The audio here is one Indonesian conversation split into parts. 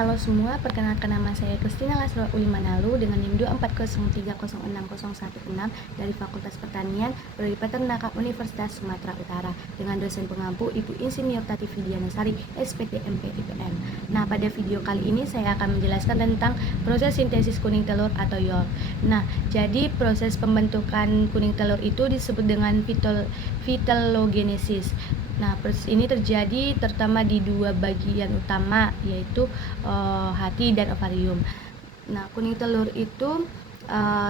Halo semua, perkenalkan nama saya Christina Lasro Uli Manalu dengan NIM 240306016 dari Fakultas Pertanian, Prodi Peternakan Universitas Sumatera Utara dengan dosen pengampu Ibu Insinyur Tati Vidianasari, SPT MP IPM. Nah, pada video kali ini saya akan menjelaskan tentang proses sintesis kuning telur atau YOL. Nah, jadi proses pembentukan kuning telur itu disebut dengan vitellogenesis. Nah, proses ini terjadi terutama di dua bagian utama, yaitu hati dan ovarium. Nah, kuning telur itu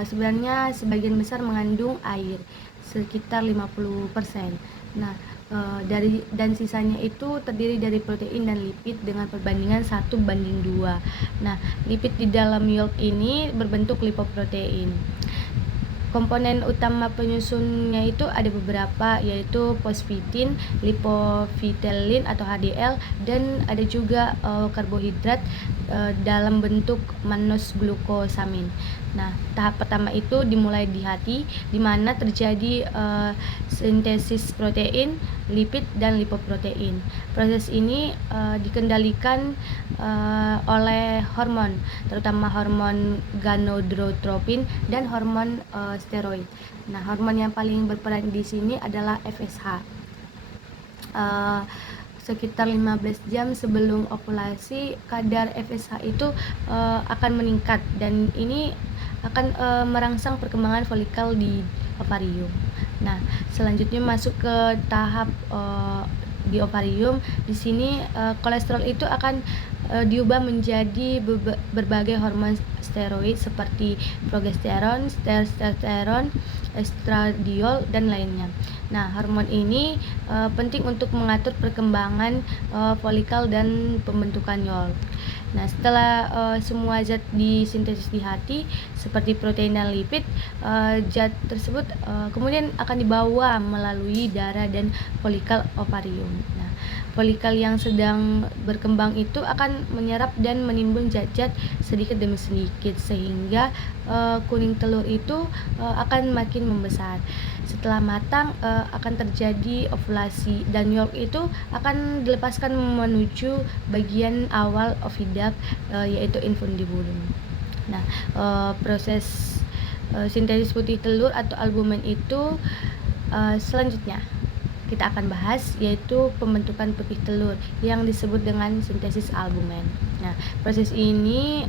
sebenarnya sebagian besar mengandung air, sekitar 50%. Nah, dan sisanya itu terdiri dari protein dan lipid dengan perbandingan 1:2. Nah, lipid di dalam yolk ini berbentuk lipoprotein. Komponen utama penyusunnya itu ada beberapa, yaitu fosfatin, lipofitellin atau HDL, dan ada juga karbohidrat dalam bentuk mannose glukosamin. Nah, tahap pertama itu dimulai di hati, di mana terjadi sintesis protein, lipid, dan lipoprotein. Proses ini dikendalikan oleh hormon, terutama hormon gonadotropin dan hormon steroid. Nah, hormon yang paling berperan di sini adalah FSH. Sekitar 15 jam sebelum ovulasi, kadar FSH itu akan meningkat, dan ini akan merangsang perkembangan folikel di ovarium. Nah, selanjutnya masuk ke tahap di ovarium. Di sini kolesterol itu akan diubah menjadi berbagai hormon steroid seperti progesteron, testosteron, estradiol, dan lainnya. Nah, hormon ini penting untuk mengatur perkembangan folikel dan pembentukan yolk. Nah, setelah semua zat disintesis di hati seperti protein dan lipid, zat tersebut kemudian akan dibawa melalui darah dan folikel ovarium. Nah, folikel yang sedang berkembang itu akan menyerap dan menimbun zat-zat sedikit demi sedikit, sehingga kuning telur itu akan makin membesar. Setelah matang akan terjadi ovulasi, dan yolk itu akan dilepaskan menuju bagian awal oviduct, yaitu infundibulum. Nah, proses sintesis putih telur atau albumen itu selanjutnya kita akan bahas, yaitu pembentukan putih telur yang disebut dengan sintesis albumen. Nah, proses ini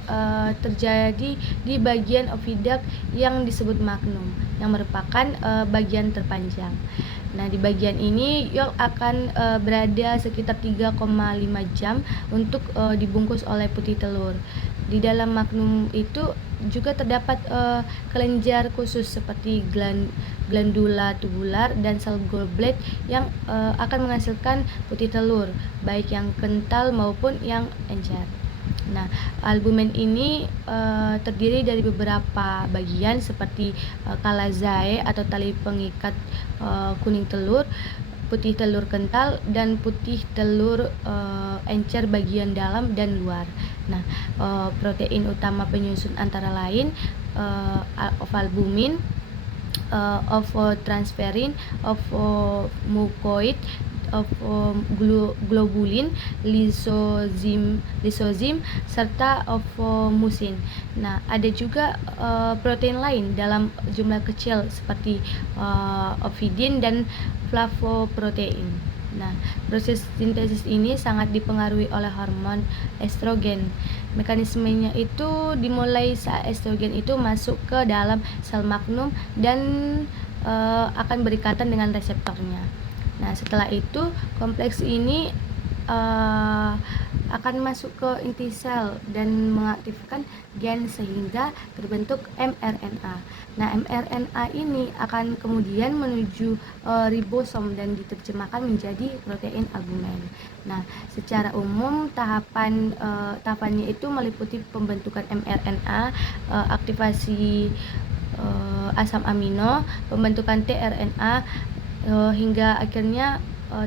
terjadi di bagian oviduct yang disebut magnum, yang merupakan bagian terpanjang. Nah, di bagian ini yolk akan berada sekitar 3,5 jam untuk dibungkus oleh putih telur. Di dalam magnum itu juga terdapat kelenjar khusus seperti glandula tubular dan sel gallbladder yang akan menghasilkan putih telur, baik yang kental maupun yang encer. Nah, albumen ini terdiri dari beberapa bagian seperti kalazae atau tali pengikat kuning telur, putih telur kental, dan putih telur encer bagian dalam dan luar. Nah, protein utama penyusun antara lain ovalbumin, ovotransferin, ovomucoid, globulin, lisozim, serta ovomusin. Nah, ada juga protein lain dalam jumlah kecil seperti ovidin dan flavoprotein. Nah, proses sintesis ini sangat dipengaruhi oleh hormon estrogen. Mekanismenya itu dimulai saat estrogen itu masuk ke dalam sel magnum dan akan berikatan dengan reseptornya. Nah, setelah itu kompleks ini akan masuk ke inti sel dan mengaktifkan gen sehingga terbentuk mRNA. Nah, mRNA ini akan kemudian menuju ribosom dan diterjemahkan menjadi protein albumen. Nah, secara umum tahapannya itu meliputi pembentukan mRNA, aktivasi asam amino, pembentukan tRNA, hingga akhirnya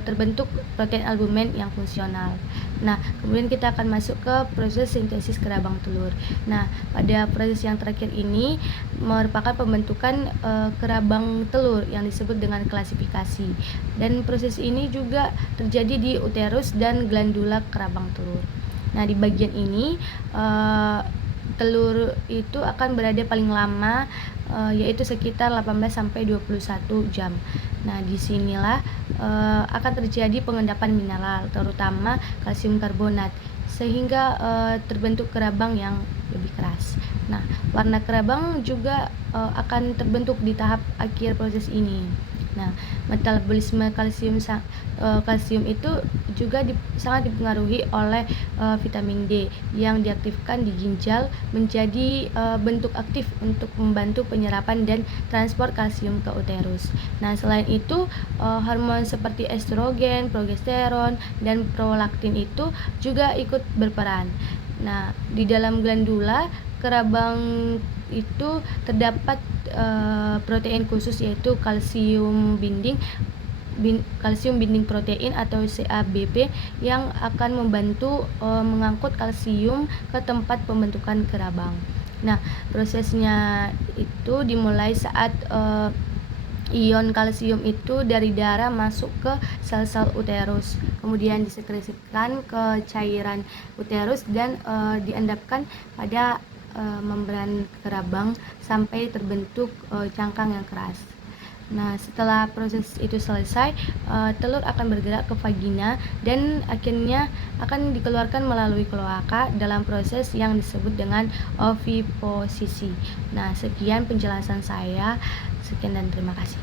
terbentuk protein albumen yang fungsional. Nah, kemudian kita akan masuk ke proses sintesis kerabang telur. Nah, pada proses yang terakhir ini merupakan pembentukan kerabang telur yang disebut dengan klasifikasi. Dan proses ini juga terjadi di uterus dan glandula kerabang telur. Nah, di bagian ini telur itu akan berada paling lama yaitu sekitar 18 sampai 21 jam. Nah, disinilah akan terjadi pengendapan mineral, terutama kalsium karbonat, sehingga terbentuk kerabang yang lebih keras. Nah, warna kerabang juga akan terbentuk di tahap akhir proses ini. Nah, metabolisme kalsium itu juga sangat dipengaruhi oleh vitamin D yang diaktifkan di ginjal menjadi bentuk aktif untuk membantu penyerapan dan transport kalsium ke uterus. Nah, selain itu hormon seperti estrogen, progesteron, dan prolaktin itu juga ikut berperan. Nah, di dalam glandula kerabang itu terdapat protein khusus yaitu kalsium binding protein atau CABP yang akan membantu mengangkut kalsium ke tempat pembentukan kerabang. Nah, prosesnya itu dimulai saat ion kalsium itu dari darah masuk ke sel-sel uterus, kemudian disekresikan ke cairan uterus dan diendapkan pada membran kerabang sampai terbentuk cangkang yang keras. Nah, setelah proses itu selesai, telur akan bergerak ke vagina dan akhirnya akan dikeluarkan melalui kloaka dalam proses yang disebut dengan oviposisi. Nah, sekian penjelasan saya. Sekian dan terima kasih.